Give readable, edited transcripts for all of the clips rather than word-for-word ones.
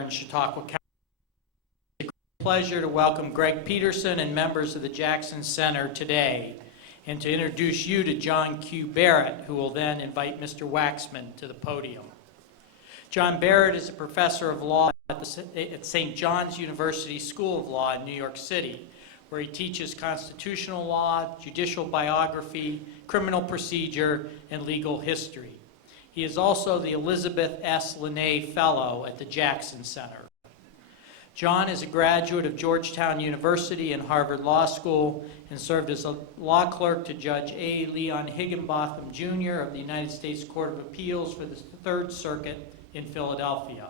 in Chautauqua County. It's a pleasure to welcome Greg Peterson and members of the Jackson Center today, and to introduce you to John Q. Barrett, who will then invite Mr. Waxman to the podium. John Barrett is a professor of law at St. John's University School of Law in New York City, where he teaches constitutional law, judicial biography, criminal procedure, and legal history. He is also the Elizabeth S. Linney Fellow at the Jackson Center. John is a graduate of Georgetown University and Harvard Law School and served as a law clerk to Judge A. Leon Higginbotham, Jr. of the United States Court of Appeals for the Third Circuit in Philadelphia.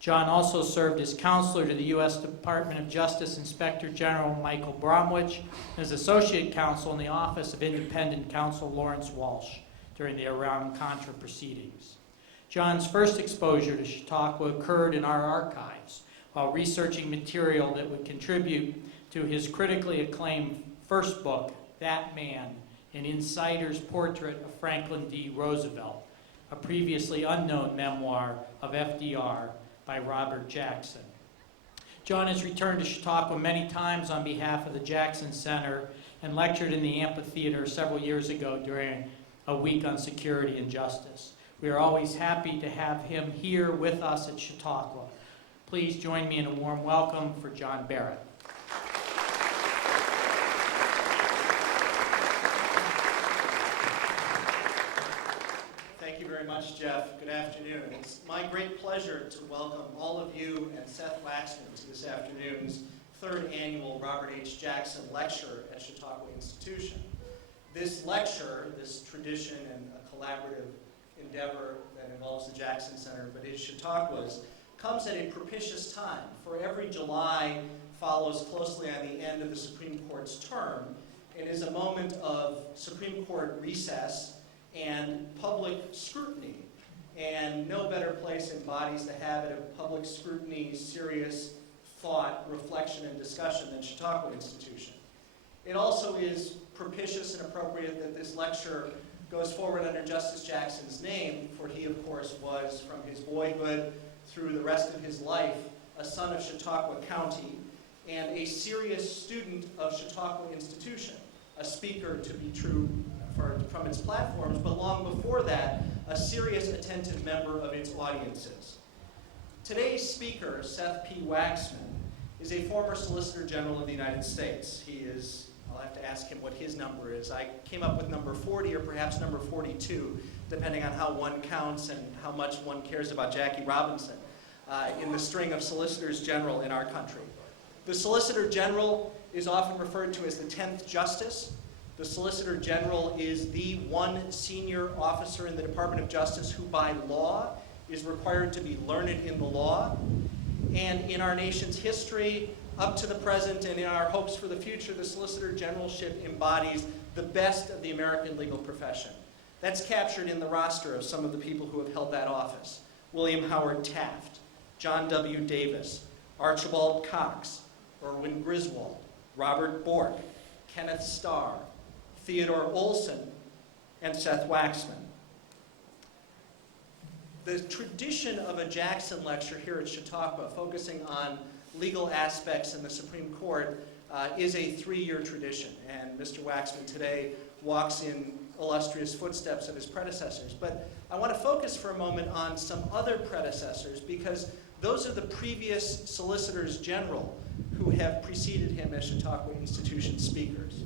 John also served as counselor to the U.S. Department of Justice Inspector General Michael Bromwich and as associate counsel in the Office of Independent Counsel Lawrence Walsh during the Iran-Contra proceedings. John's first exposure to Chautauqua occurred in our archives while researching material that would contribute to his critically acclaimed first book, That Man, an insider's portrait of Franklin D. Roosevelt, a previously unknown memoir of FDR by Robert Jackson. John has returned to Chautauqua many times on behalf of the Jackson Center and lectured in the amphitheater several years ago during a week on security and justice. We are always happy to have him here with us at Chautauqua. Please join me in a warm welcome for John Barrett. Thank you very much, Jeff. Good afternoon. It's my great pleasure to welcome all of you and Seth Waxman to this afternoon's third annual Robert H. Jackson Lecture at Chautauqua Institution. This lecture, this tradition and a collaborative endeavor that involves the Jackson Center, but is Chautauqua's, comes at a propitious time. For every July follows closely on the end of the Supreme Court's term and is a moment of Supreme Court recess and public scrutiny. And no better place embodies the habit of public scrutiny, serious thought, reflection, and discussion than Chautauqua Institution. It also is propitious and appropriate that this lecture goes forward under Justice Jackson's name, for he, of course, was, from his boyhood through the rest of his life, a son of Chautauqua County and a serious student of Chautauqua Institution, a speaker, to be true from its platforms, but long before that, a serious, attentive member of its audiences. Today's speaker, Seth P. Waxman, is a former Solicitor General of the United States. He is, I'll have to ask him what his number is. I came up with number 40 or perhaps number 42, depending on how one counts and how much one cares about Jackie Robinson in the string of Solicitors General in our country. The Solicitor General is often referred to as the 10th Justice. The Solicitor General is the one senior officer in the Department of Justice who, by law, is required to be learned in the law. And in our nation's history, up to the present, and in our hopes for the future, the Solicitor Generalship embodies the best of the American legal profession. That's captured in the roster of some of the people who have held that office. William Howard Taft, John W. Davis, Archibald Cox, Erwin Griswold, Robert Bork, Kenneth Starr, Theodore Olson, and Seth Waxman. The tradition of a Jackson lecture here at Chautauqua, focusing on legal aspects in the Supreme Court, is a 3-year tradition, and Mr. Waxman today walks in illustrious footsteps of his predecessors. But I want to focus for a moment on some other predecessors, because those are the previous Solicitors General who have preceded him as Chautauqua Institution speakers.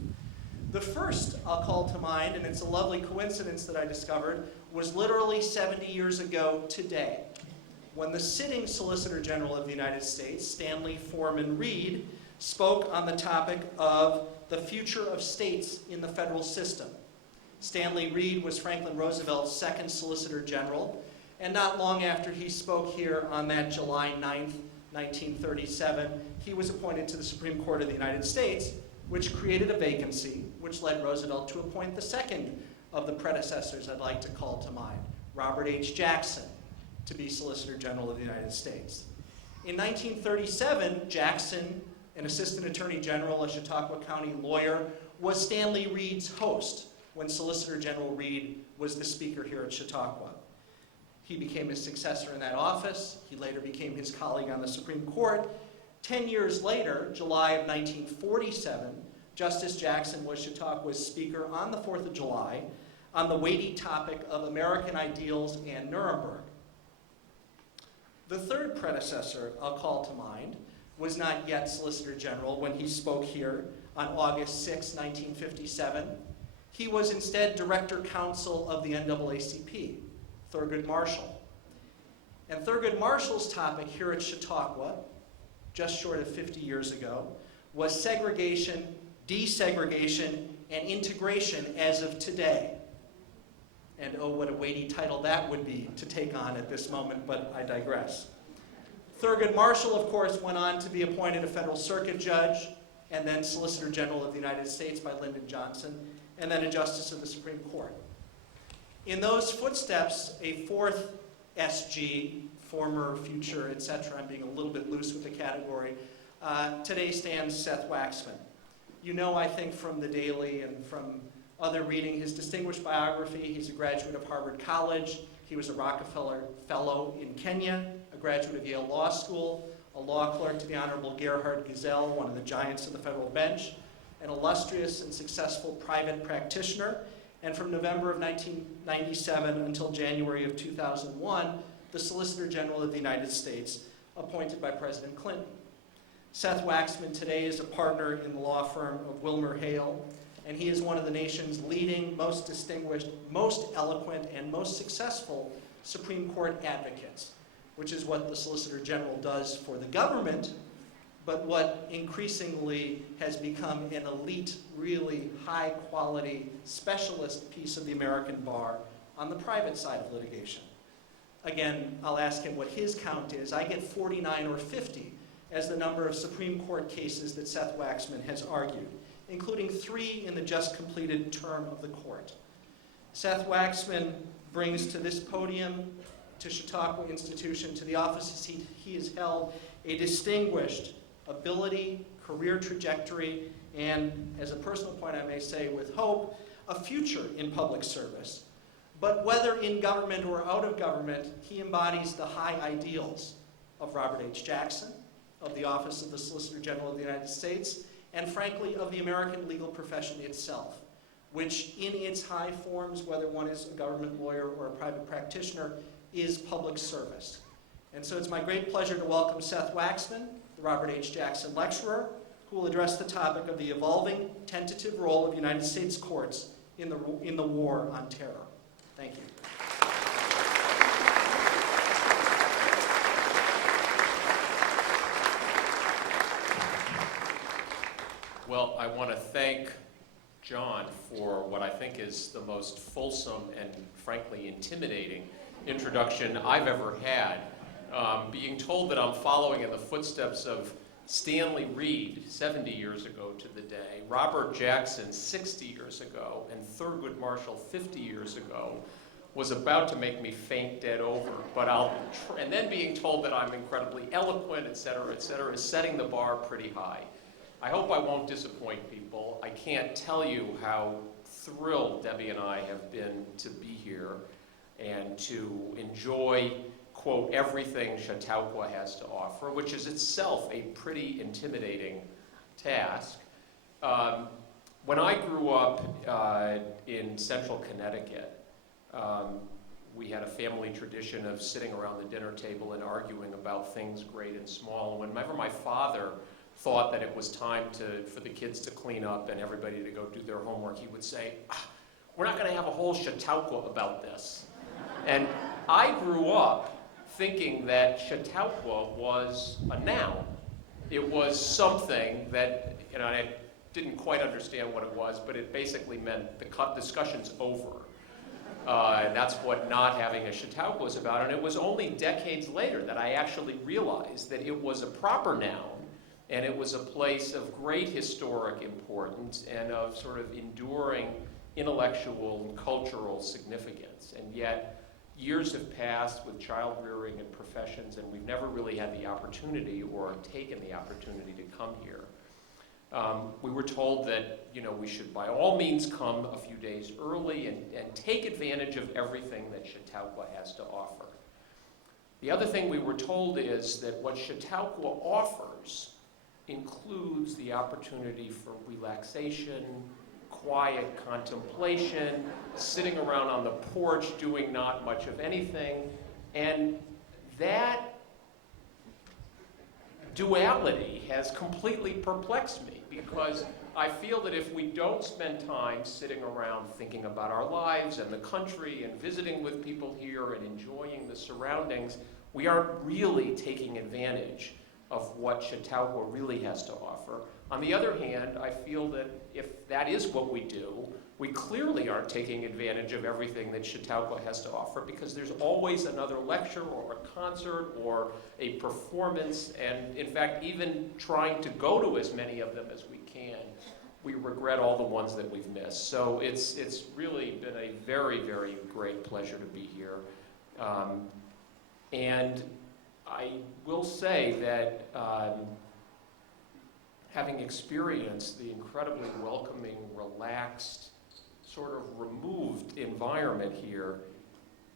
The first I'll call to mind, and it's a lovely coincidence that I discovered, was literally 70 years ago today, when the sitting Solicitor General of the United States, Stanley Foreman Reed, spoke on the topic of the future of states in the federal system. Stanley Reed was Franklin Roosevelt's second Solicitor General, and not long after he spoke here on that July 9th, 1937, he was appointed to the Supreme Court of the United States, which created a vacancy, which led Roosevelt to appoint the second of the predecessors I'd like to call to mind, Robert H. Jackson, to be Solicitor General of the United States. In 1937, Jackson, an Assistant Attorney General, a Chautauqua County lawyer, was Stanley Reed's host when Solicitor General Reed was the speaker here at Chautauqua. He became his successor in that office. He later became his colleague on the Supreme Court. 10 years later, July of 1947, Justice Jackson was Chautauqua's speaker on the 4th of July on the weighty topic of American ideals and Nuremberg. The third predecessor I'll call to mind was not yet Solicitor General when he spoke here on August 6, 1957. He was instead Director Counsel of the NAACP, Thurgood Marshall. And Thurgood Marshall's topic here at Chautauqua, just short of 50 years ago, was segregation, desegregation, and integration as of today. And oh, what a weighty title that would be to take on at this moment, but I digress. Thurgood Marshall, of course, went on to be appointed a federal circuit judge, and then Solicitor General of the United States by Lyndon Johnson, and then a justice of the Supreme Court. In those footsteps, a fourth SG, former, future, etc., I'm being a little bit loose with the category, today stands Seth Waxman. You know, I think from the Daily and from other reading his distinguished biography, he's a graduate of Harvard College, he was a Rockefeller Fellow in Kenya, a graduate of Yale Law School, a law clerk to the Honorable Gerhard Gesell, one of the giants of the federal bench, an illustrious and successful private practitioner, and from November of 1997 until January of 2001, the Solicitor General of the United States, appointed by President Clinton. Seth Waxman today is a partner in the law firm of Wilmer Hale, and he is one of the nation's leading, most distinguished, most eloquent, and most successful Supreme Court advocates, which is what the Solicitor General does for the government, but what increasingly has become an elite, really high-quality, specialist piece of the American bar on the private side of litigation. Again, I'll ask him what his count is. I get 49 or 50 as the number of Supreme Court cases that Seth Waxman has argued, including 3 in the just completed term of the court. Seth Waxman brings to this podium, to Chautauqua Institution, to the offices he has held, a distinguished ability, career trajectory, and, as a personal point I may say with hope, a future in public service. But whether in government or out of government, he embodies the high ideals of Robert H. Jackson, of the Office of the Solicitor General of the United States, and frankly, of the American legal profession itself, which in its high forms, whether one is a government lawyer or a private practitioner, is public service. And so it's my great pleasure to welcome Seth Waxman, the Robert H. Jackson Lecturer, who will address the topic of the evolving, tentative role of United States courts in the war on terror. Thank you. Well, I want to thank John for what I think is the most fulsome and frankly intimidating introduction I've ever had. Being told that I'm following in the footsteps of Stanley Reed 70 years ago to the day, Robert Jackson 60 years ago, and Thurgood Marshall 50 years ago was about to make me faint dead over. But and then being told that I'm incredibly eloquent, et cetera, is setting the bar pretty high. I hope I won't disappoint people. I can't tell you how thrilled Debbie and I have been to be here and to enjoy, quote, everything Chautauqua has to offer, which is itself a pretty intimidating task. When I grew up in central Connecticut, we had a family tradition of sitting around the dinner table and arguing about things great and small. Whenever my father thought that it was time for the kids to clean up and everybody to go do their homework, he would say, we're not going to have a whole Chautauqua about this. And I grew up thinking that Chautauqua was a noun. It was something that, I didn't quite understand what it was, but it basically meant the discussion's over. And that's what not having a Chautauqua was about. And it was only decades later that I actually realized that it was a proper noun, and it was a place of great historic importance and of sort of enduring intellectual and cultural significance. And yet, years have passed with child rearing and professions, and we've never really had the opportunity or taken the opportunity to come here. We were told that we should by all means come a few days early and take advantage of everything that Chautauqua has to offer. The other thing we were told is that what Chautauqua offers includes the opportunity for relaxation, quiet contemplation, sitting around on the porch doing not much of anything, and that duality has completely perplexed me, because I feel that if we don't spend time sitting around thinking about our lives and the country and visiting with people here and enjoying the surroundings, we aren't really taking advantage of what Chautauqua really has to offer. On the other hand, I feel that if that is what we do, we clearly aren't taking advantage of everything that Chautauqua has to offer, because there's always another lecture or a concert or a performance, and in fact, even trying to go to as many of them as we can, we regret all the ones that we've missed. So it's really been a very, very great pleasure to be here. And I will say that having experienced the incredibly welcoming, relaxed, sort of removed environment here,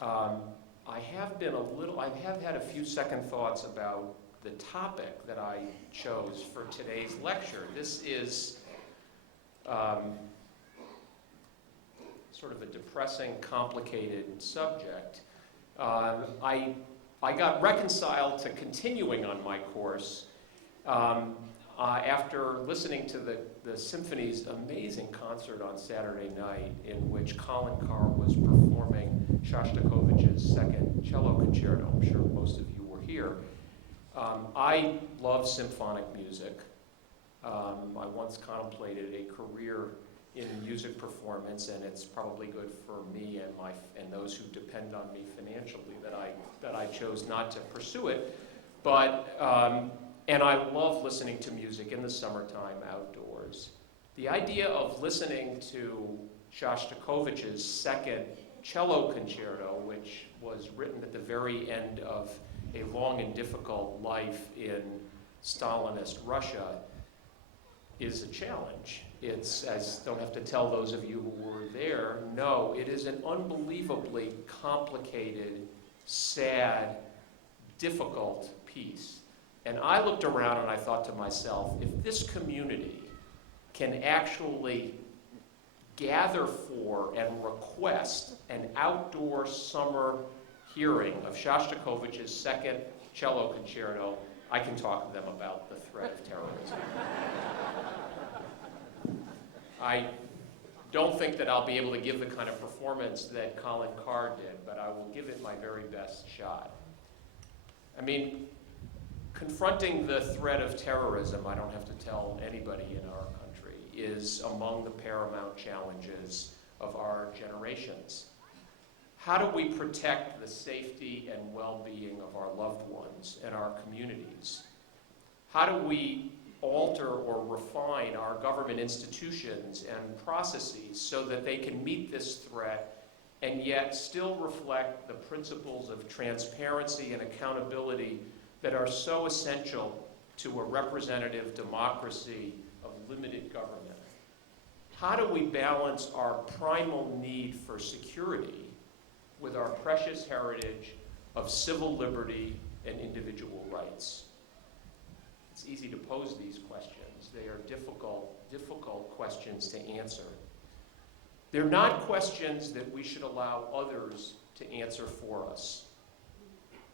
I have had a few second thoughts about the topic that I chose for today's lecture. This is sort of a depressing, complicated subject. I got reconciled to continuing on my course after listening to the symphony's amazing concert on Saturday night, in which Colin Carr was performing Shostakovich's second cello concerto. I'm sure most of you were here. I love symphonic music. I once contemplated a career in music performance, and it's probably good for me and those who depend on me financially that I chose not to pursue it. But and I love listening to music in the summertime outdoors. The idea of listening to Shostakovich's second cello concerto, which was written at the very end of a long and difficult life in Stalinist Russia, is a challenge. I don't have to tell those of you who were there, no, it is an unbelievably complicated, sad, difficult piece. And I looked around and I thought to myself, if this community can actually gather for and request an outdoor summer hearing of Shostakovich's second cello concerto, I can talk to them about the threat of terrorism. I don't think that I'll be able to give the kind of performance that Colin Carr did, but I will give it my very best shot. I mean, confronting the threat of terrorism, I don't have to tell anybody in our country, is among the paramount challenges of our generations. How do we protect the safety and well-being of our loved ones and our communities? How do we alter or refine our government institutions and processes so that they can meet this threat and yet still reflect the principles of transparency and accountability that are so essential to a representative democracy of limited government? How do we balance our primal need for security with our precious heritage of civil liberty and individual rights? It's easy to pose these questions. They are difficult questions to answer. They're not questions that we should allow others to answer for us.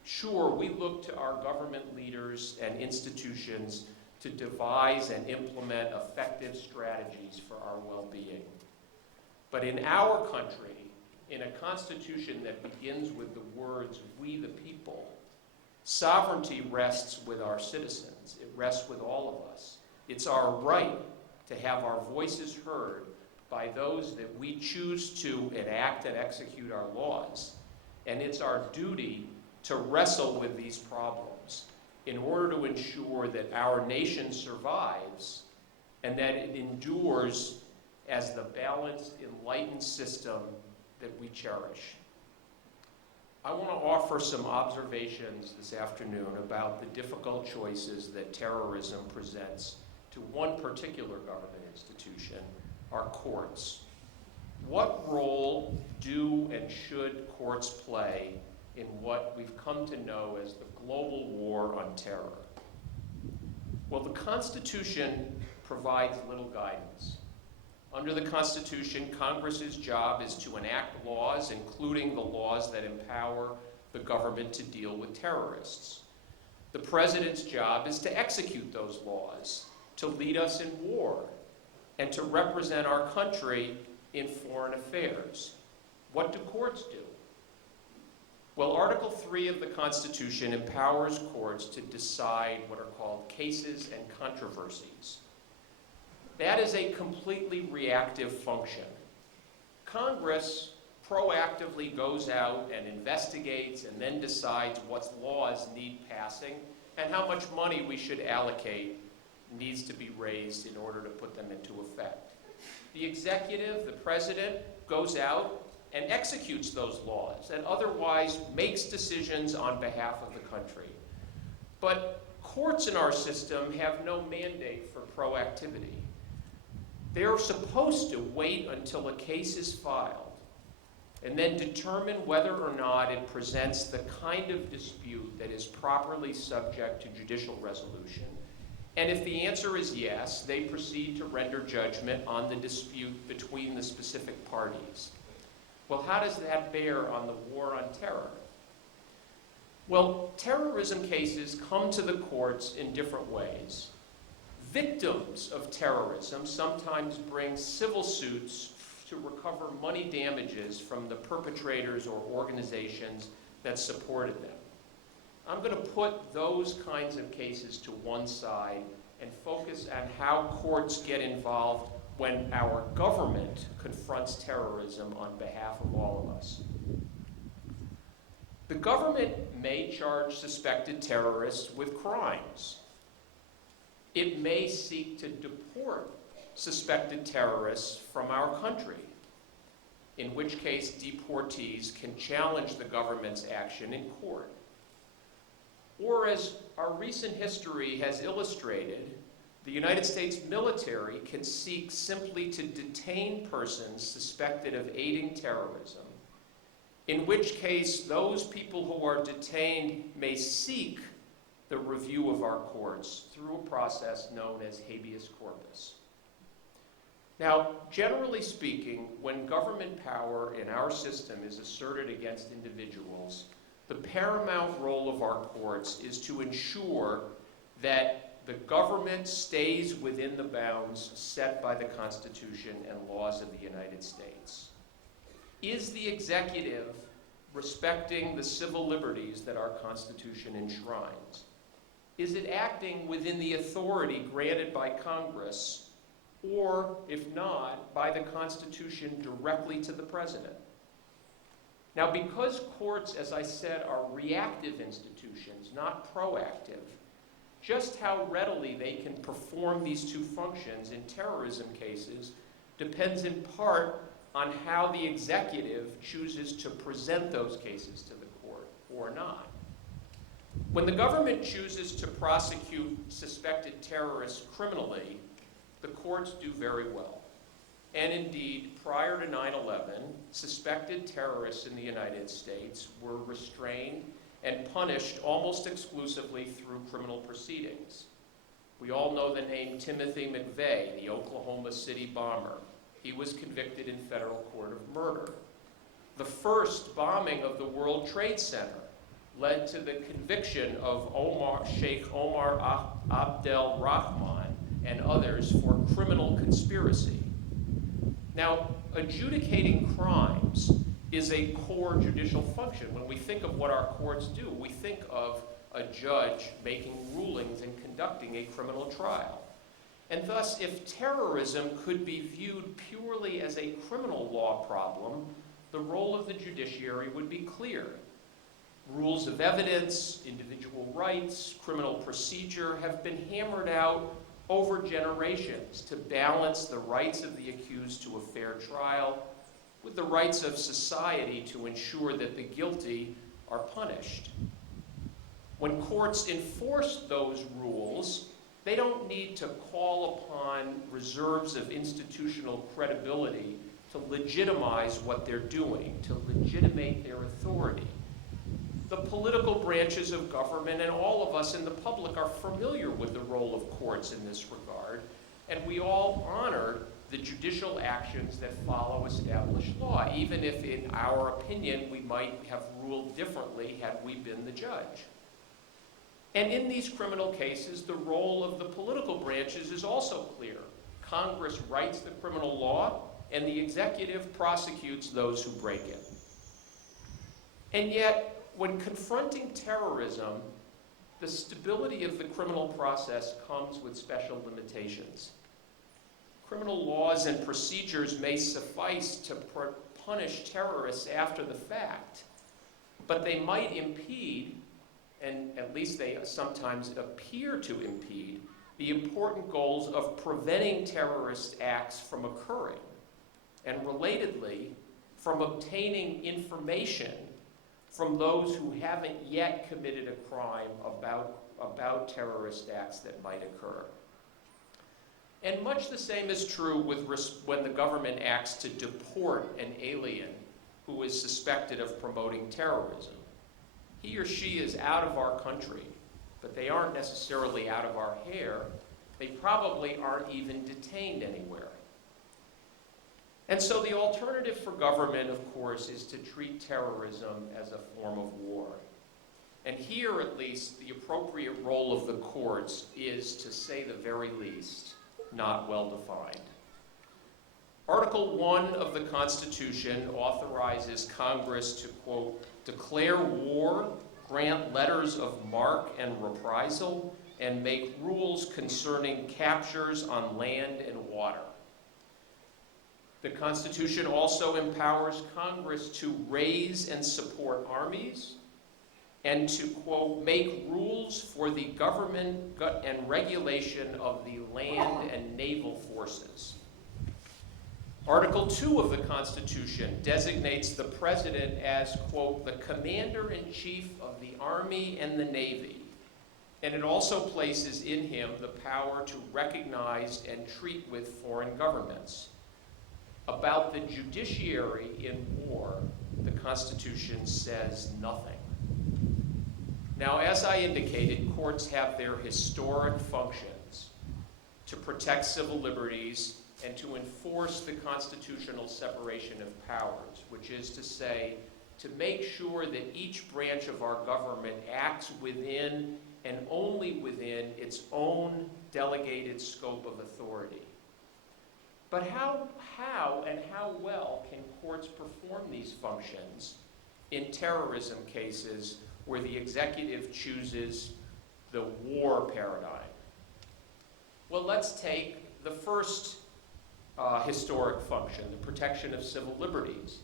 Sure, we look to our government leaders and institutions to devise and implement effective strategies for our well-being. But in our country, in a constitution that begins with the words, "We the people," sovereignty rests with our citizens. It rests with all of us. It's our right to have our voices heard by those that we choose to enact and execute our laws. And it's our duty to wrestle with these problems in order to ensure that our nation survives and that it endures as the balanced, enlightened system that we cherish. I want to offer some observations this afternoon about the difficult choices that terrorism presents to one particular government institution, our courts. What role do and should courts play in what we've come to know as the global war on terror. Well, the Constitution provides little guidance. Under the Constitution, Congress's job is to enact laws, including the laws that empower the government to deal with terrorists. The president's job is to execute those laws, to lead us in war, and to represent our country in foreign affairs. What do courts do? Well, Article 3 of the Constitution empowers courts to decide what are called cases and controversies. That is a completely reactive function. Congress proactively goes out and investigates and then decides what laws need passing and how much money we should allocate needs to be raised in order to put them into effect. The executive, the president, goes out and executes those laws and otherwise makes decisions on behalf of the country. But courts in our system have no mandate for proactivity. They're supposed to wait until a case is filed and then determine whether or not it presents the kind of dispute that is properly subject to judicial resolution. And if the answer is yes, they proceed to render judgment on the dispute between the specific parties. Well, how does that bear on the war on terror? Well, terrorism cases come to the courts in different ways. Victims of terrorism sometimes bring civil suits to recover money damages from the perpetrators or organizations that supported them. I'm going to put those kinds of cases to one side and focus on how courts get involved when our government confronts terrorism on behalf of all of us. The government may charge suspected terrorists with crimes. It may seek to deport suspected terrorists from our country, in which case deportees can challenge the government's action in court. Or, as our recent history has illustrated, the United States military can seek simply to detain persons suspected of aiding terrorism, in which case those people who are detained may seek the review of our courts through a process known as habeas corpus. Now, generally speaking, when government power in our system is asserted against individuals, the paramount role of our courts is to ensure that the government stays within the bounds set by the Constitution and laws of the United States. Is the executive respecting the civil liberties that our Constitution enshrines? Is it acting within the authority granted by Congress, or, if not, by the Constitution directly to the President? Now, because courts, as I said, are reactive institutions, not proactive, just how readily they can perform these two functions in terrorism cases depends in part on how the executive chooses to present those cases to the court or not. When the government chooses to prosecute suspected terrorists criminally, the courts do very well. And indeed, prior to 9/11, suspected terrorists in the United States were restrained and punished almost exclusively through criminal proceedings. We all know the name Timothy McVeigh, the Oklahoma City bomber. He was convicted in federal court of murder. The first bombing of the World Trade Center led to the conviction of Sheikh Omar Abdel Rahman and others for criminal conspiracy. Now, adjudicating crimes is a core judicial function. When we think of what our courts do, we think of a judge making rulings and conducting a criminal trial. And thus, if terrorism could be viewed purely as a criminal law problem, the role of the judiciary would be clear. Rules of evidence, individual rights, criminal procedure have been hammered out over generations to balance the rights of the accused to a fair trial with the rights of society to ensure that the guilty are punished. When courts enforce those rules, they don't need to call upon reserves of institutional credibility to legitimize what they're doing, to legitimate their authority. The political branches of government and all of us in the public are familiar with the role of courts in this regard, and we all honor the judicial actions that follow established law, even if in our opinion we might have ruled differently had we been the judge. And in these criminal cases, the role of the political branches is also clear. Congress writes the criminal law, and the executive prosecutes those who break it. And yet, when confronting terrorism, the stability of the criminal process comes with special limitations. Criminal laws and procedures may suffice to punish terrorists after the fact, but they might impede, and at least they sometimes appear to impede, the important goals of preventing terrorist acts from occurring, and relatedly, from obtaining information from those who haven't yet committed a crime about terrorist acts that might occur. And much the same is true when the government acts to deport an alien who is suspected of promoting terrorism. He or she is out of our country, but they aren't necessarily out of our hair. They probably aren't even detained anywhere. And so the alternative for government, of course, is to treat terrorism as a form of war. And here, at least, the appropriate role of the courts is, to say the very least, not well defined. Article 1 of the Constitution authorizes Congress to, quote, declare war, grant letters of marque and reprisal, and make rules concerning captures on land and water. The Constitution also empowers Congress to raise and support armies and to, quote, make rules for the government and regulation of the land and naval forces. Article 2 of the Constitution designates the President as, quote, the Commander-in-Chief of the Army and the Navy, and it also places in him the power to recognize and treat with foreign governments. About the judiciary in war, the Constitution says nothing. Now, as I indicated, courts have their historic functions to protect civil liberties and to enforce the constitutional separation of powers, which is to say, to make sure that each branch of our government acts within and only within its own delegated scope of authority. But how and how well can courts perform these functions in terrorism cases where the executive chooses the war paradigm? Well, let's take the first historic function, the protection of civil liberties.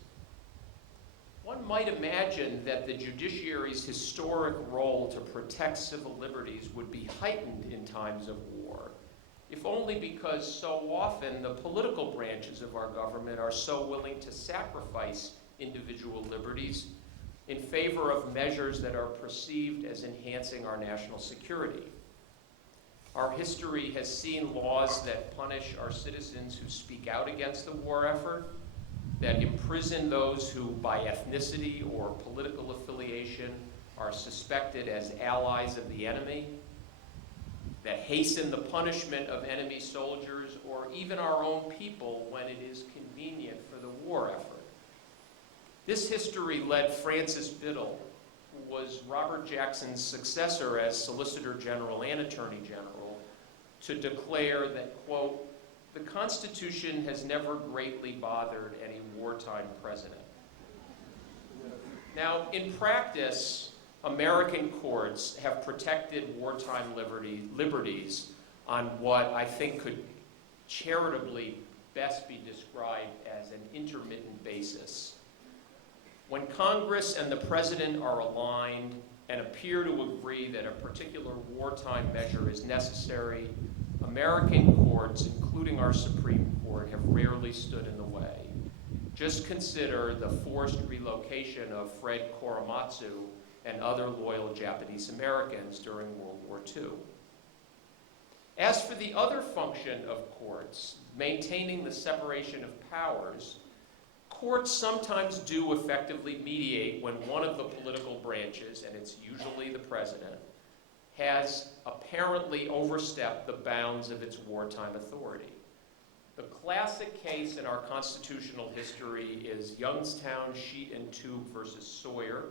One might imagine that the judiciary's historic role to protect civil liberties would be heightened in times of war, if only because so often the political branches of our government are so willing to sacrifice individual liberties in favor of measures that are perceived as enhancing our national security. Our history has seen laws that punish our citizens who speak out against the war effort, that imprison those who, by ethnicity or political affiliation, are suspected as allies of the enemy, that hasten the punishment of enemy soldiers or even our own people when it is convenient for the war effort. This history led Francis Biddle, who was Robert Jackson's successor as Solicitor General and Attorney General, to declare that, quote, the Constitution has never greatly bothered any wartime president. Now, in practice, American courts have protected wartime liberties on what I think could charitably best be described as an intermittent basis. When Congress and the President are aligned and appear to agree that a particular wartime measure is necessary, American courts, including our Supreme Court, have rarely stood in the way. Just consider the forced relocation of Fred Korematsu and other loyal Japanese Americans during World War II. As for the other function of courts, maintaining the separation of powers, courts sometimes do effectively mediate when one of the political branches, and it's usually the president, has apparently overstepped the bounds of its wartime authority. The classic case in our constitutional history is Youngstown Sheet and Tube versus Sawyer,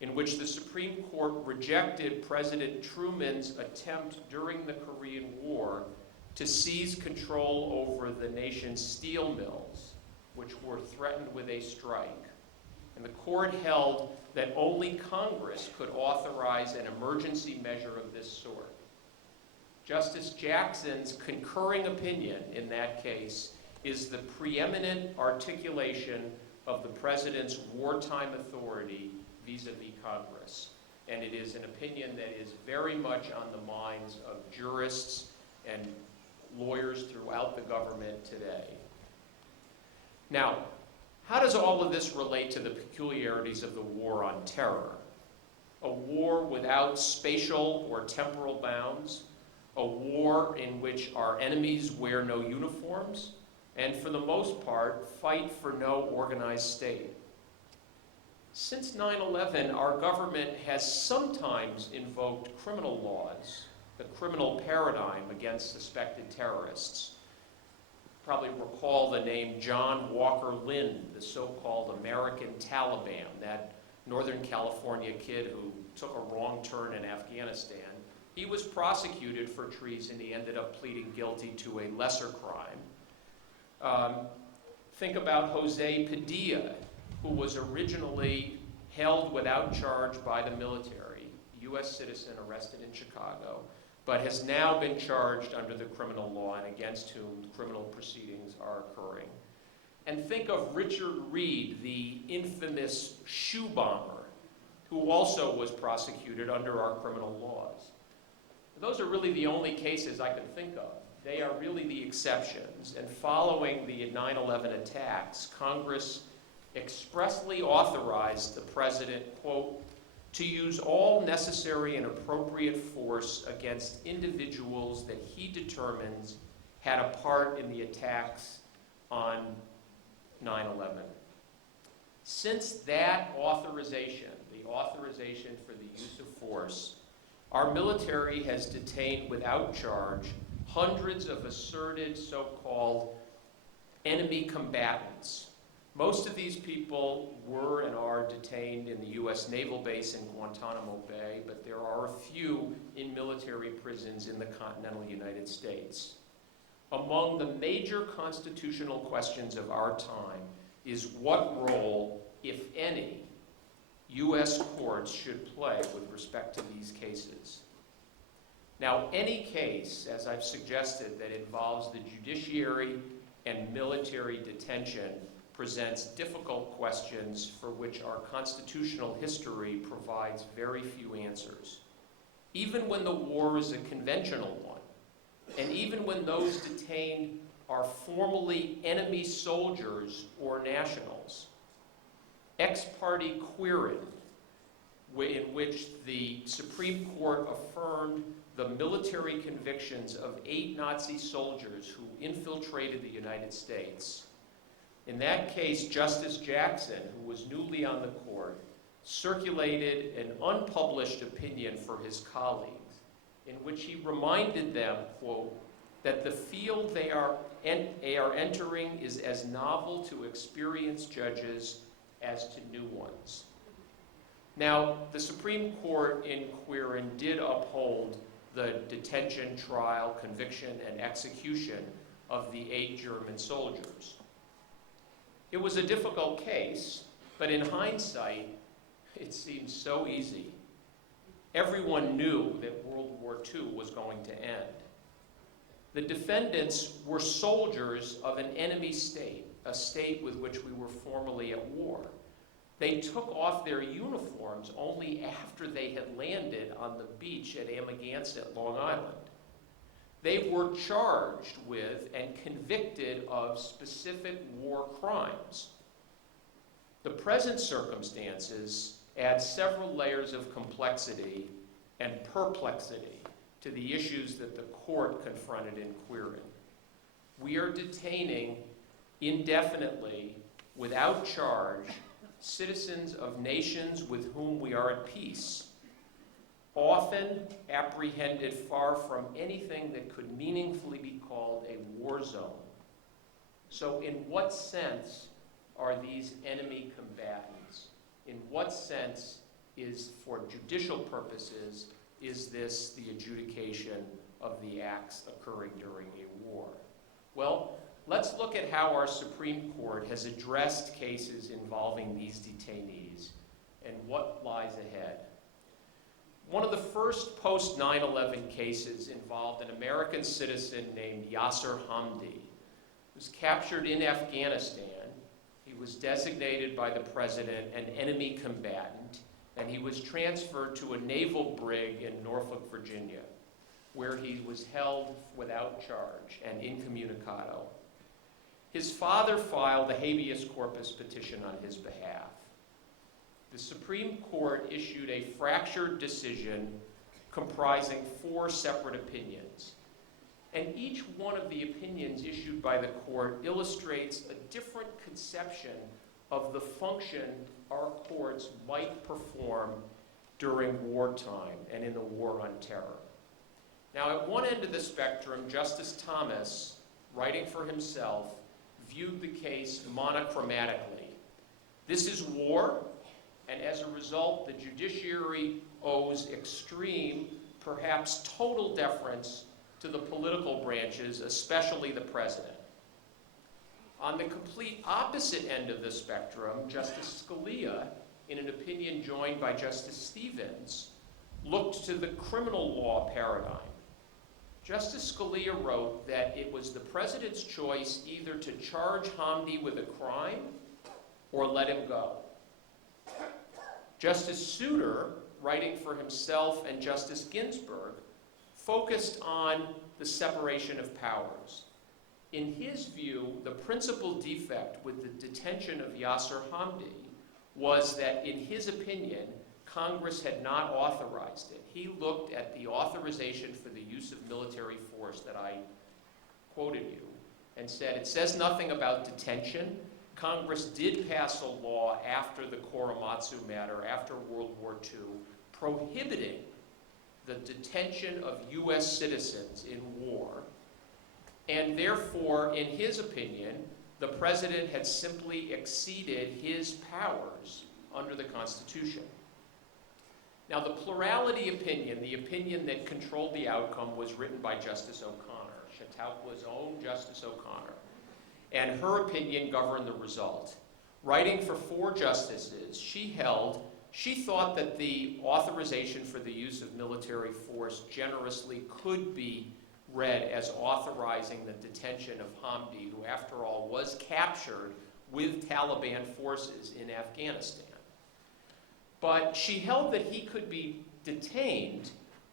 in which the Supreme Court rejected President Truman's attempt during the Korean War to seize control over the nation's steel mills, which were threatened with a strike. And the court held that only Congress could authorize an emergency measure of this sort. Justice Jackson's concurring opinion in that case is the preeminent articulation of the president's wartime authority vis-a-vis Congress. And it is an opinion that is very much on the minds of jurists and lawyers throughout the government today. Now, how does all of this relate to the peculiarities of the war on terror? A war without spatial or temporal bounds, a war in which our enemies wear no uniforms, and for the most part, fight for no organized state. Since 9/11, our government has sometimes invoked criminal laws, the criminal paradigm against suspected terrorists. Probably recall the name John Walker Lindh, the so-called American Taliban, that Northern California kid who took a wrong turn in Afghanistan. He was prosecuted for treason. He ended up pleading guilty to a lesser crime. Think about Jose Padilla, who was originally held without charge by the military, U.S. citizen arrested in Chicago, but has now been charged under the criminal law and against whom criminal proceedings are occurring. And think of Richard Reed, the infamous shoe bomber, who also was prosecuted under our criminal laws. Those are really the only cases I can think of. They are really the exceptions. And following the 9/11 attacks, Congress expressly authorized the president, quote, to use all necessary and appropriate force against individuals that he determines had a part in the attacks on 9/11. Since that authorization, the authorization for the use of force, our military has detained without charge hundreds of asserted so-called enemy combatants. Most of these people were and are detained in the U.S. Naval Base in Guantanamo Bay, but there are a few in military prisons in the continental United States. Among the major constitutional questions of our time is what role, if any, U.S. courts should play with respect to these cases. Now, any case, as I've suggested, that involves the judiciary and military detention presents difficult questions for which our constitutional history provides very few answers. Even when the war is a conventional one, and even when those detained are formally enemy soldiers or nationals. Ex parte query, in which the Supreme Court affirmed the military convictions of 8 Nazi soldiers who infiltrated the United States. In that case, Justice Jackson, who was newly on the court, circulated an unpublished opinion for his colleagues in which he reminded them, quote, that the field they are entering is as novel to experienced judges as to new ones. Now, the Supreme Court in Quirin did uphold the detention, trial, conviction, and execution of the 8 German soldiers. It was a difficult case, but in hindsight, it seemed so easy. Everyone knew that World War II was going to end. The defendants were soldiers of an enemy state, a state with which we were formally at war. They took off their uniforms only after they had landed on the beach at Amagansett, Long Island. They were charged with and convicted of specific war crimes. The present circumstances add several layers of complexity and perplexity to the issues that the court confronted in Quirin. We are detaining indefinitely without charge, citizens of nations with whom we are at peace, often apprehended far from anything that could meaningfully be called a war zone. So in what sense are these enemy combatants? In what sense is, for judicial purposes, is this the adjudication of the acts occurring during a war? Well, let's look at how our Supreme Court has addressed cases involving these detainees and what lies ahead. One of the first post-9/11 cases involved an American citizen named Yasser Hamdi. He was captured in Afghanistan. He was designated by the president an enemy combatant, and he was transferred to a naval brig in Norfolk, Virginia, where he was held without charge and incommunicado. His father filed a habeas corpus petition on his behalf. The Supreme Court issued a fractured decision comprising 4 separate opinions. And each one of the opinions issued by the court illustrates a different conception of the function our courts might perform during wartime and in the war on terror. Now, at one end of the spectrum, Justice Thomas, writing for himself, viewed the case monochromatically. This is war, and as a result, the judiciary owes extreme, perhaps total deference to the political branches, especially the president. On the complete opposite end of the spectrum, Justice Scalia, in an opinion joined by Justice Stevens, looked to the criminal law paradigm. Justice Scalia wrote that it was the president's choice either to charge Hamdi with a crime or let him go. Justice Souter, writing for himself and Justice Ginsburg, focused on the separation of powers. In his view, the principal defect with the detention of Yasser Hamdi was that, in his opinion, Congress had not authorized it. He looked at the authorization for the use of military force that I quoted you and said, it says nothing about detention. Congress did pass a law after the Korematsu matter, after World War II, prohibiting the detention of U.S. citizens in war, and therefore, in his opinion, the president had simply exceeded his powers under the Constitution. Now, the plurality opinion, the opinion that controlled the outcome, was written by Justice O'Connor, Chautauqua's own Justice O'Connor, and her opinion governed the result. Writing for 4 justices, she thought that the authorization for the use of military force generously could be read as authorizing the detention of Hamdi, who, after all, was captured with Taliban forces in Afghanistan. But she held that he could be detained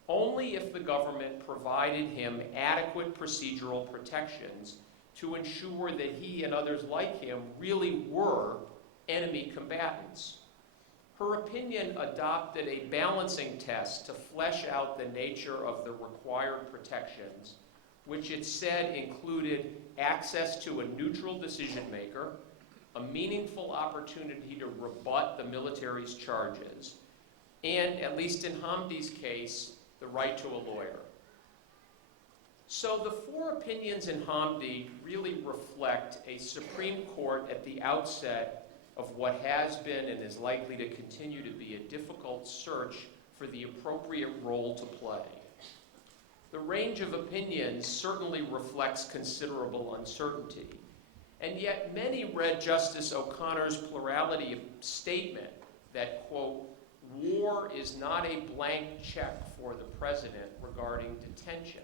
only if the government provided him adequate procedural protections to ensure that he and others like him really were enemy combatants. Her opinion adopted a balancing test to flesh out the nature of the required protections, which it said included access to a neutral decision maker, a meaningful opportunity to rebut the military's charges, and, at least in Hamdi's case, the right to a lawyer. So the 4 opinions in Hamdi really reflect a Supreme Court at the outset of what has been and is likely to continue to be a difficult search for the appropriate role to play. The range of opinions certainly reflects considerable uncertainty, and yet many read Justice O'Connor's plurality statement that, quote, war is not a blank check for the president regarding detention,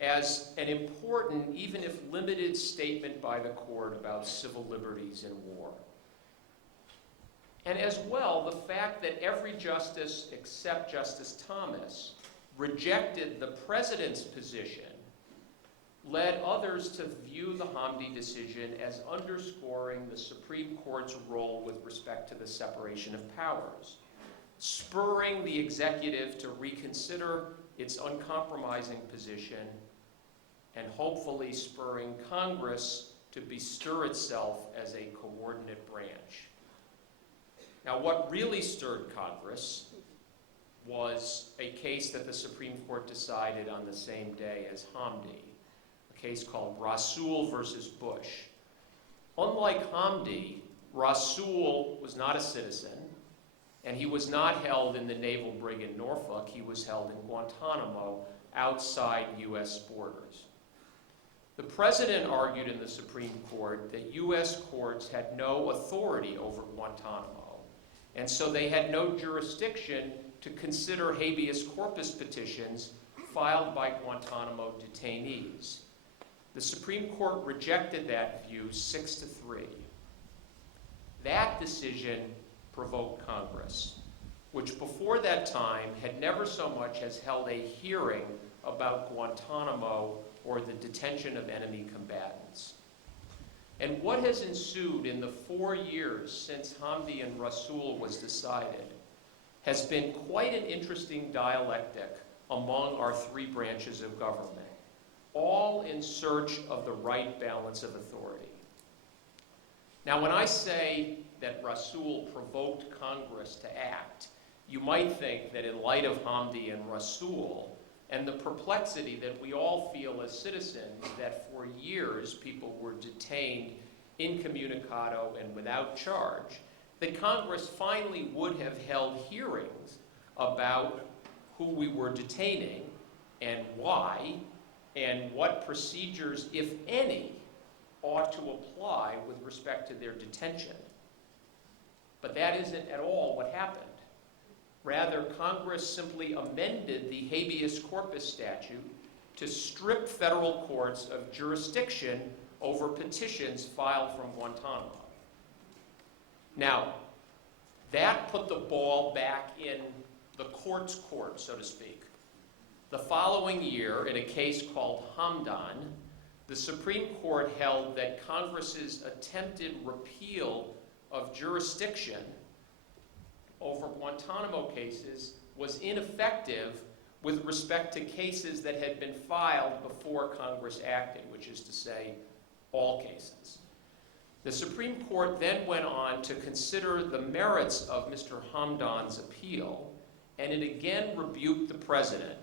as an important, even if limited, statement by the court about civil liberties in war. And as well, the fact that every justice except Justice Thomas rejected the president's position led others to view the Hamdi decision as underscoring the Supreme Court's role with respect to the separation of powers, spurring the executive to reconsider its uncompromising position, and hopefully spurring Congress to bestir itself as a coordinate branch. Now, what really stirred Congress was a case that the Supreme Court decided on the same day as Hamdi, a case called Rasul versus Bush. Unlike Hamdi, Rasul was not a citizen, and he was not held in the naval brig in Norfolk. He was held in Guantanamo outside U.S. borders. The president argued in the Supreme Court that U.S. courts had no authority over Guantanamo, and so they had no jurisdiction to consider habeas corpus petitions filed by Guantanamo detainees. The Supreme Court rejected that view 6-3. That decision provoked Congress, which before that time had never so much as held a hearing about Guantanamo or the detention of enemy combatants. And what has ensued in the 4 years since Hamdi and Rasul was decided has been quite an interesting dialectic among our three branches of government, all in search of the right balance of authority. Now, when I say that Rasul provoked Congress to act, you might think that in light of Hamdi and Rasul, and the perplexity that we all feel as citizens, that for years people were detained incommunicado and without charge, that Congress finally would have held hearings about who we were detaining and why, and what procedures, if any, ought to apply with respect to their detention. But that isn't at all what happened. Rather, Congress simply amended the habeas corpus statute to strip federal courts of jurisdiction over petitions filed from Guantanamo. Now, that put the ball back in the court's court, so to speak. The following year, in a case called Hamdan, the Supreme Court held that Congress's attempted repeal of jurisdiction over Guantanamo cases was ineffective with respect to cases that had been filed before Congress acted, which is to say, all cases. The Supreme Court then went on to consider the merits of Mr. Hamdan's appeal, and it again rebuked the president.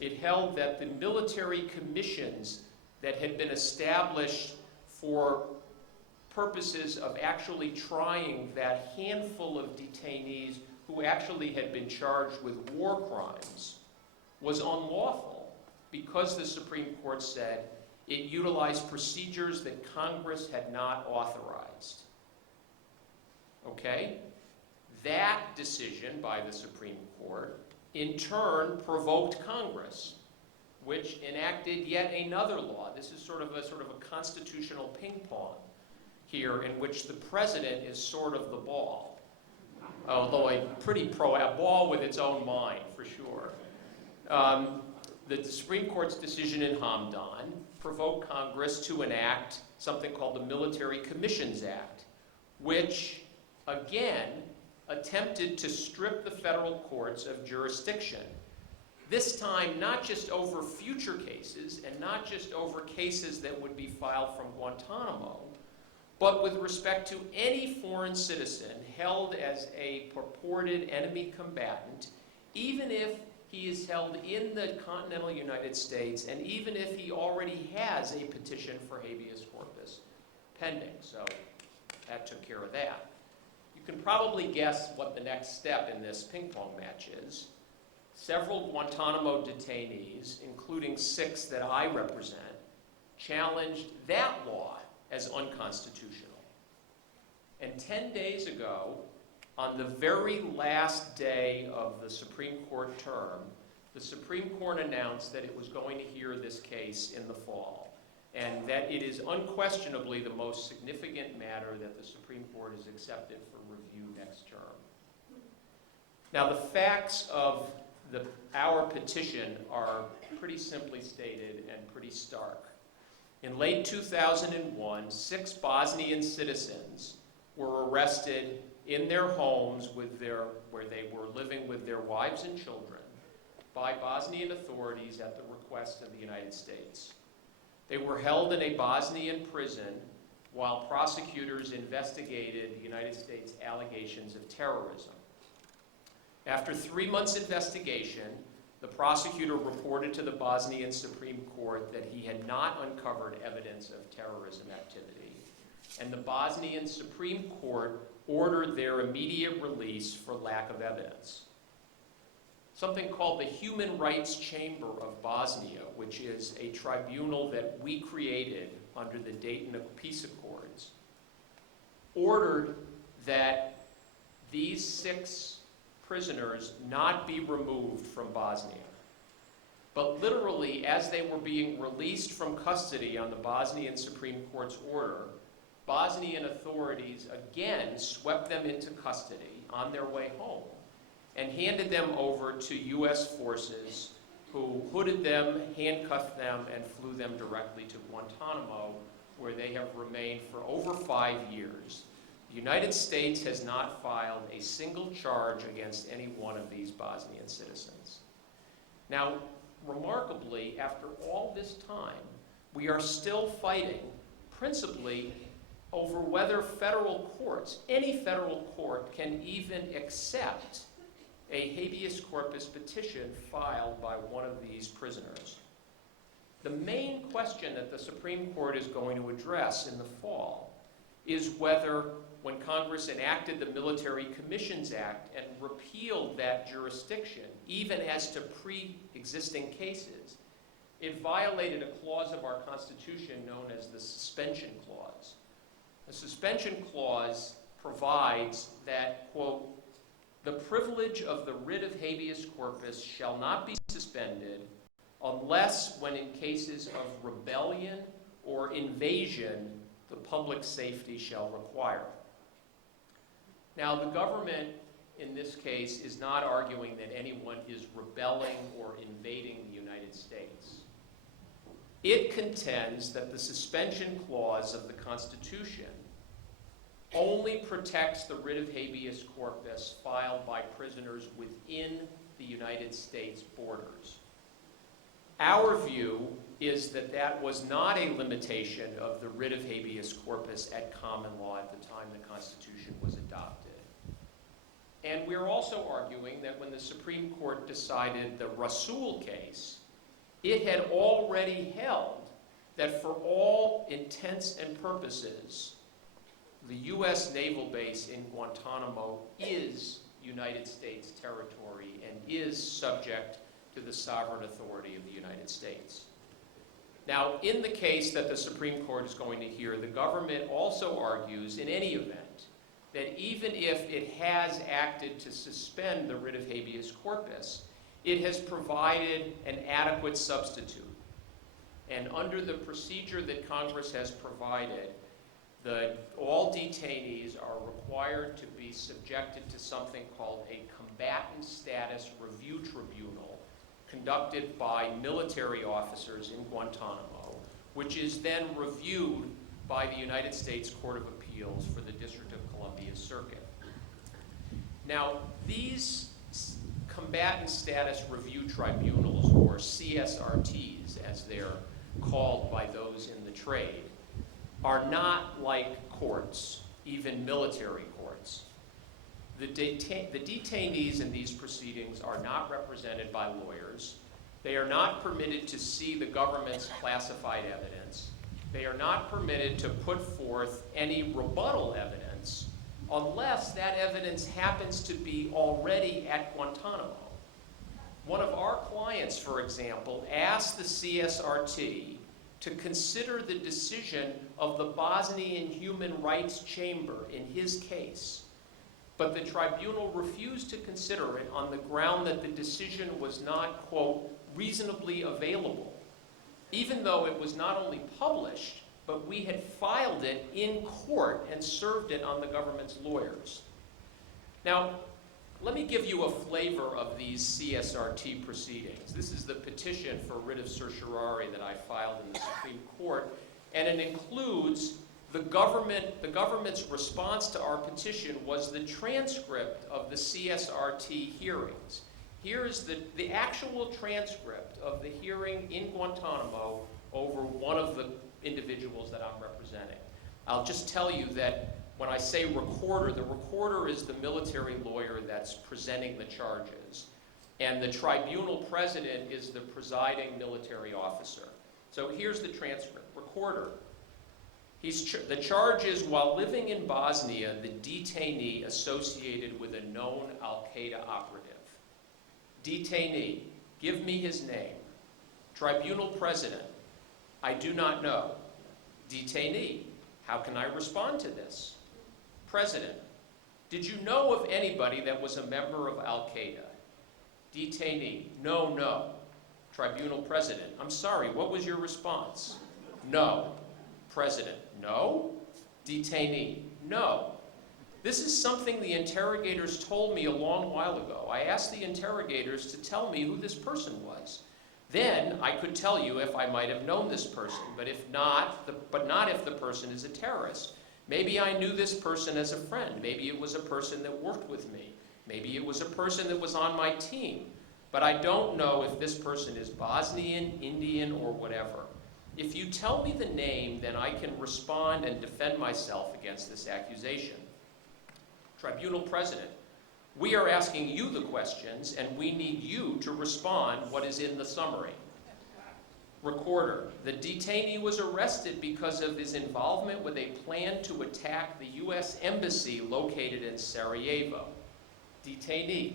It held that the military commissions that had been established for purposes of actually trying that handful of detainees who actually had been charged with war crimes was unlawful because the Supreme Court said it utilized procedures that Congress had not authorized. Okay? That decision by the Supreme Court in turn provoked Congress, which enacted yet another law. This is sort of a constitutional ping pong here in which the president is sort of the ball, although a pretty ball with its own mind, for sure. The Supreme Court's decision in Hamdan provoked Congress to enact something called the Military Commissions Act, which, again, attempted to strip the federal courts of jurisdiction. This time, not just over future cases, and not just over cases that would be filed from Guantanamo, but with respect to any foreign citizen held as a purported enemy combatant, even if he is held in the continental United States, and even if he already has a petition for habeas corpus pending. So that took care of that. You can probably guess what the next step in this ping pong match is. Several Guantanamo detainees, including 6 that I represent, challenged that law as unconstitutional. And 10 days ago, on the very last day of the Supreme Court term, the Supreme Court announced that it was going to hear this case in the fall, and that it is unquestionably the most significant matter that the Supreme Court has accepted for review next term. Now, the facts of our petition are pretty simply stated and pretty stark. In late 2001, 6 Bosnian citizens were arrested in their homes where they were living with their wives and children by Bosnian authorities at the request of the United States. They were held in a Bosnian prison while prosecutors investigated the United States allegations of terrorism. After 3 months' investigation, the prosecutor reported to the Bosnian Supreme Court that he had not uncovered evidence of terrorism activity, and the Bosnian Supreme Court ordered their immediate release for lack of evidence. Something called the Human Rights Chamber of Bosnia, which is a tribunal that we created under the Dayton Peace Accords, ordered that these 6 prisoners not be removed from Bosnia. But literally, as they were being released from custody on the Bosnian Supreme Court's order, Bosnian authorities again swept them into custody on their way home and handed them over to U.S. forces who hooded them, handcuffed them, and flew them directly to Guantanamo, where they have remained for over 5 years. The United States has not filed a single charge against any one of these Bosnian citizens. Now, remarkably, after all this time, we are still fighting, principally, over whether federal courts, any federal court, can even accept a habeas corpus petition filed by one of these prisoners. The main question that the Supreme Court is going to address in the fall is whether, when Congress enacted the Military Commissions Act and repealed that jurisdiction, even as to pre-existing cases, it violated a clause of our Constitution known as the Suspension Clause. The Suspension Clause provides that, quote, "The privilege of the writ of habeas corpus shall not be suspended unless when in cases of rebellion or invasion the public safety shall require." Now, the government in this case is not arguing that anyone is rebelling or invading the United States. It contends that the suspension clause of the Constitution only protects the writ of habeas corpus filed by prisoners within the United States borders. Our view is that that was not a limitation of the writ of habeas corpus at common law at the time the Constitution was adopted. And we're also arguing that when the Supreme Court decided the Rasul case, it had already held that for all intents and purposes, the U.S. naval base in Guantanamo is United States territory and is subject to the sovereign authority of the United States. Now, in the case that the Supreme Court is going to hear, the government also argues, in any event, that even if it has acted to suspend the writ of habeas corpus, it has provided an adequate substitute. And under the procedure that Congress has provided, all detainees are required to be subjected to something called a Combatant Status Review Tribunal conducted by military officers in Guantanamo, which is then reviewed by the United States Court of Appeals for the District of Columbia Circuit. Now, these Combatant Status Review Tribunals, or CSRTs as they're called by those in the trade, are not like courts, even military courts. The detainees in these proceedings are not represented by lawyers. They are not permitted to see the government's classified evidence. They are not permitted to put forth any rebuttal evidence unless that evidence happens to be already at Guantanamo. One of our clients, for example, asked the CSRT to consider the decision of the Bosnian Human Rights Chamber in his case. But the tribunal refused to consider it on the ground that the decision was not, quote, reasonably available, even though it was not only published, but we had filed it in court and served it on the government's lawyers. Now, let me give you a flavor of these CSRT proceedings. This is the petition for writ of certiorari that I filed in the Supreme Court, and it includes the government's response to our petition was the transcript of the CSRT hearings. Here is the actual transcript of the hearing in Guantanamo over one of the individuals that I'm representing. I'll just tell you that when I say recorder, the recorder is the military lawyer that's presenting the charges, and the tribunal president is the presiding military officer. So here's the transcript. Recorder. The charge is, while living in Bosnia, the detainee associated with a known Al-Qaeda operative. Detainee, give me his name. Tribunal president, I do not know. Detainee, how can I respond to this? President, did you know of anybody that was a member of Al-Qaeda? Detainee, no. Tribunal president, I'm sorry, what was your response? No. President, no. Detainee, no. This is something the interrogators told me a long while ago. I asked the interrogators to tell me who this person was. Then I could tell you if I might have known this person, but not if the person is a terrorist. Maybe I knew this person as a friend. Maybe it was a person that worked with me. Maybe it was a person that was on my team. But I don't know if this person is Bosnian, Indian, or whatever. If you tell me the name, then I can respond and defend myself against this accusation. Tribunal president, we are asking you the questions, and we need you to respond what is in the summary. Recorder, the detainee was arrested because of his involvement with a plan to attack the U.S. Embassy located in Sarajevo. Detainee,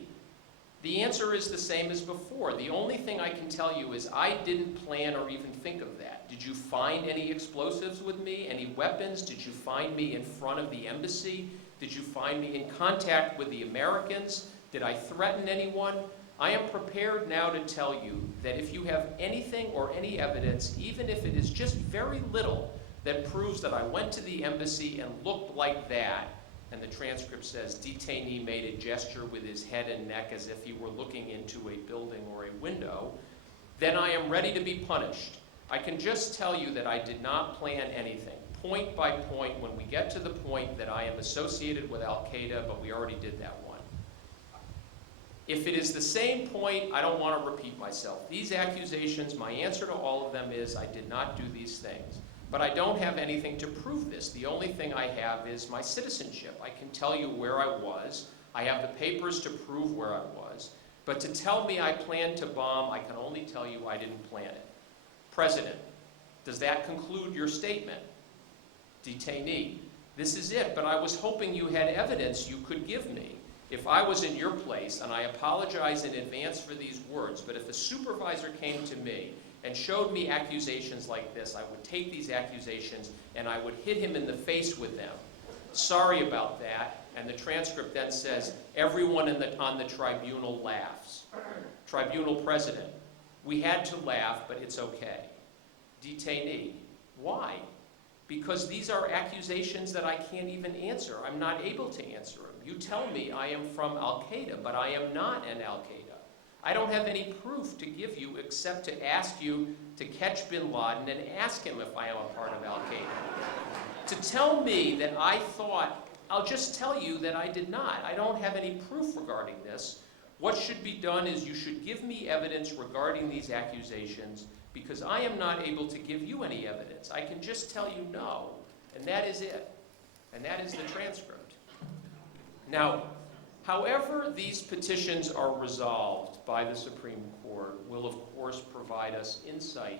the answer is the same as before. The only thing I can tell you is I didn't plan or even think of that. Did you find any explosives with me? Any weapons? Did you find me in front of the embassy? Did you find me in contact with the Americans? Did I threaten anyone? I am prepared now to tell you that if you have anything or any evidence, even if it is just very little, that proves that I went to the embassy and looked like that, and the transcript says detainee made a gesture with his head and neck as if he were looking into a building or a window, then I am ready to be punished. I can just tell you that I did not plan anything, point by point, when we get to the point that I am associated with Al-Qaeda, but we already did that one. If it is the same point, I don't want to repeat myself. These accusations, my answer to all of them is I did not do these things. But I don't have anything to prove this. The only thing I have is my citizenship. I can tell you where I was. I have the papers to prove where I was. But to tell me I planned to bomb, I can only tell you I didn't plan it. President, does that conclude your statement? Detainee, this is it, but I was hoping you had evidence you could give me. If I was in your place, and I apologize in advance for these words, but if a supervisor came to me and showed me accusations like this, I would take these accusations and I would hit him in the face with them. Sorry about that. And the transcript then says, everyone on the tribunal laughs. Tribunal president, we had to laugh, but it's okay. Detainee, why? Because these are accusations that I can't even answer. I'm not able to answer them. You tell me I am from Al-Qaeda, but I am not an Al-Qaeda. I don't have any proof to give you except to ask you to catch bin Laden and ask him if I am a part of Al-Qaeda. To tell me that I thought, I'll just tell you that I did not. I don't have any proof regarding this. What should be done is you should give me evidence regarding these accusations because I am not able to give you any evidence. I can just tell you no, and that is it. And that is the transcript. Now, however these petitions are resolved by the Supreme Court will, of course, provide us insight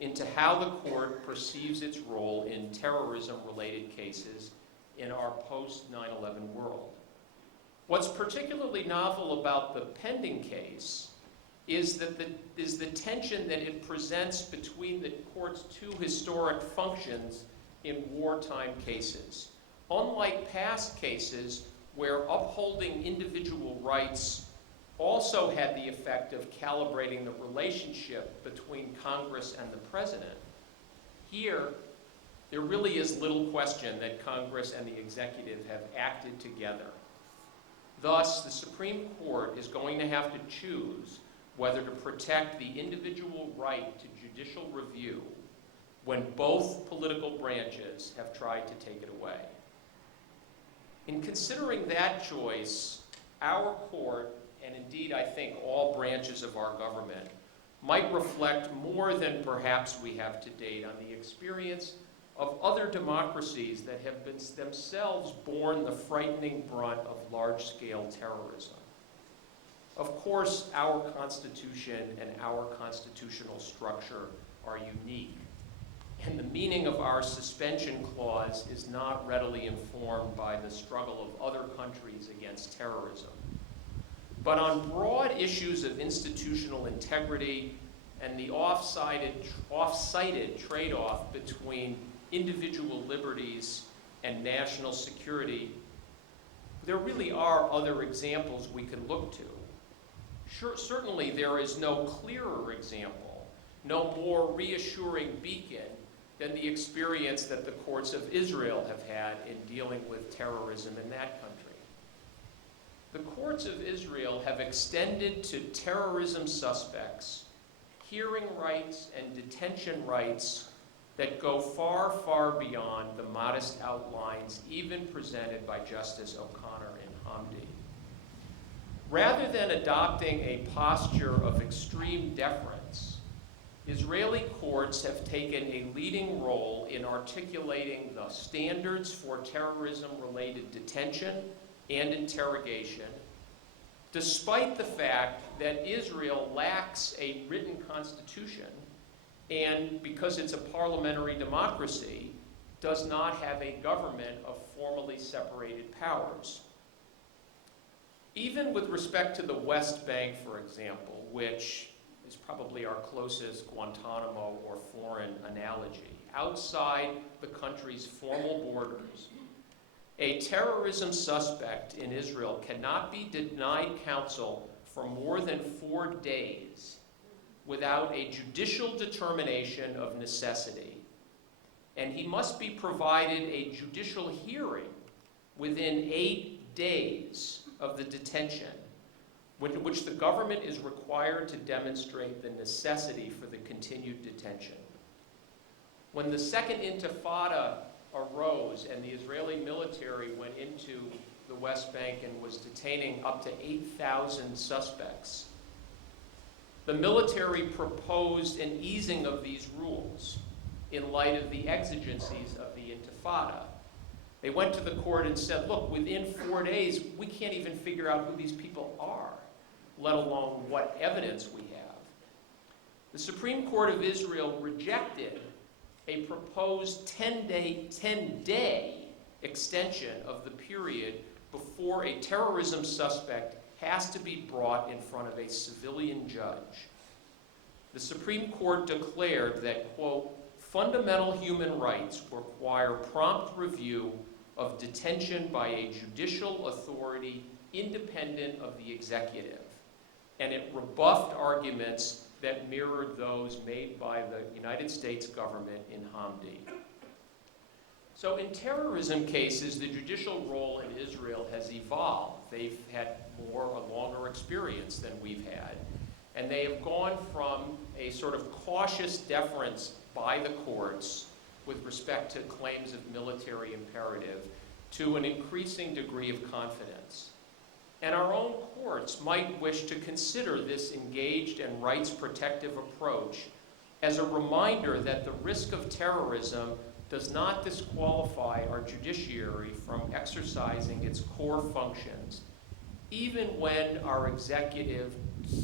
into how the court perceives its role in terrorism-related cases in our post-9/11 world. What's particularly novel about the pending case is the tension that it presents between the court's two historic functions in wartime cases. Unlike past cases where upholding individual rights also had the effect of calibrating the relationship between Congress and the president, here there really is little question that Congress and the executive have acted together. Thus, the Supreme Court is going to have to choose whether to protect the individual right to judicial review when both political branches have tried to take it away. In considering that choice, our court, and indeed I think all branches of our government, might reflect more than perhaps we have to date on the experience of other democracies that have been themselves borne the frightening brunt of large-scale terrorism. Of course, our Constitution and our constitutional structure are unique, and the meaning of our suspension clause is not readily informed by the struggle of other countries against terrorism. But on broad issues of institutional integrity and the off-cited trade-off between individual liberties and national security, there really are other examples we can look to. Certainly there is no clearer example, no more reassuring beacon than the experience that the courts of Israel have had in dealing with terrorism in that country. The courts of Israel have extended to terrorism suspects hearing rights and detention rights that go far, far beyond the modest outlines even presented by Justice O'Connor in Hamdi. Rather than adopting a posture of extreme deference, Israeli courts have taken a leading role in articulating the standards for terrorism-related detention and interrogation, despite the fact that Israel lacks a written constitution and, because it's a parliamentary democracy, does not have a government of formally separated powers. Even with respect to the West Bank, for example, which is probably our closest Guantanamo or foreign analogy, outside the country's formal borders, a terrorism suspect in Israel cannot be denied counsel for more than 4 days without a judicial determination of necessity, and he must be provided a judicial hearing within 8 days of the detention, which the government is required to demonstrate the necessity for the continued detention. When the Second Intifada arose and the Israeli military went into the West Bank and was detaining up to 8,000 suspects, the military proposed an easing of these rules in light of the exigencies of the Intifada. They went to the court and said, look, within 4 days, we can't even figure out who these people are, let alone what evidence we have. The Supreme Court of Israel rejected a proposed 10-day extension of the period before a terrorism suspect has to be brought in front of a civilian judge. The Supreme Court declared that, quote, fundamental human rights require prompt review of detention by a judicial authority independent of the executive, and it rebuffed arguments that mirrored those made by the United States government in Hamdi. So in terrorism cases, the judicial role in Israel has evolved. They've had a longer experience than we've had, and they have gone from a sort of cautious deference by the courts with respect to claims of military imperative to an increasing degree of confidence. And our own courts might wish to consider this engaged and rights-protective approach as a reminder that the risk of terrorism does not disqualify our judiciary from exercising its core functions, even when our executive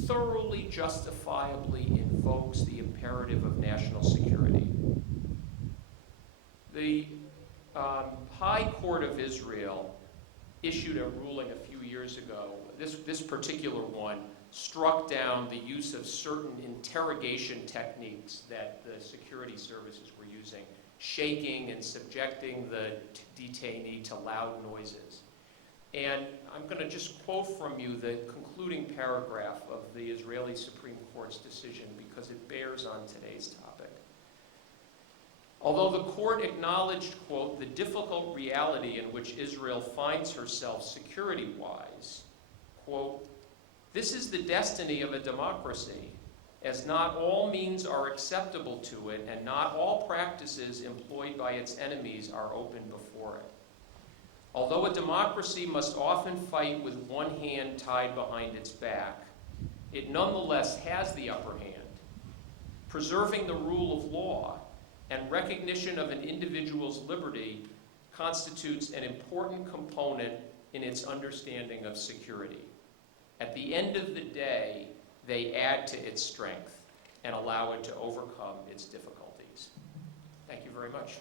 thoroughly justifiably invokes the imperative of national security. The High Court of Israel issued a ruling a few years ago. This particular one struck down the use of certain interrogation techniques that the security services were using, shaking and subjecting the detainee to loud noises. And I'm going to just quote from you the concluding paragraph of the Israeli Supreme Court's decision because it bears on today's topic. Although the court acknowledged, quote, the difficult reality in which Israel finds herself security-wise, quote, this is the destiny of a democracy, as not all means are acceptable to it and not all practices employed by its enemies are open before it. Although a democracy must often fight with one hand tied behind its back, it nonetheless has the upper hand, preserving the rule of law and recognition of an individual's liberty constitutes an important component in its understanding of security. At the end of the day, they add to its strength and allow it to overcome its difficulties. Thank you very much.